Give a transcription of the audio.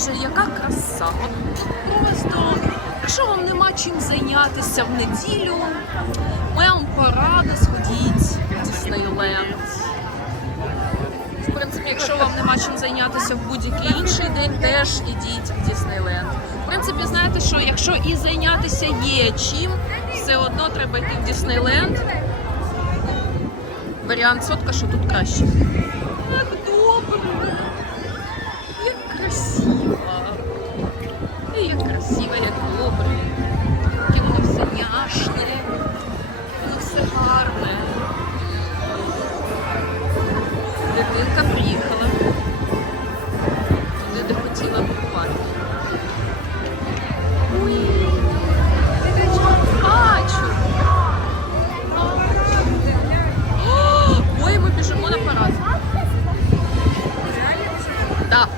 Боже, яка краса! Просто, якщо вам нема чим зайнятися в неділю, моя вам порада сходіть в Діснейленд. В принципі, якщо вам нема чим зайнятися в будь-який інший день, теж ідіть в Діснейленд. В принципі, знаєте, що якщо і зайнятися є чим, все одно треба йти в Діснейленд. Варіант сотка, що тут краще. Як добре. Яке воно все няшне, воно все гарне. Дитинка приїхала. Туди, де хотіла побувати. Ой, бачу. Бачу. Ой, ми біжимо на парад. Так.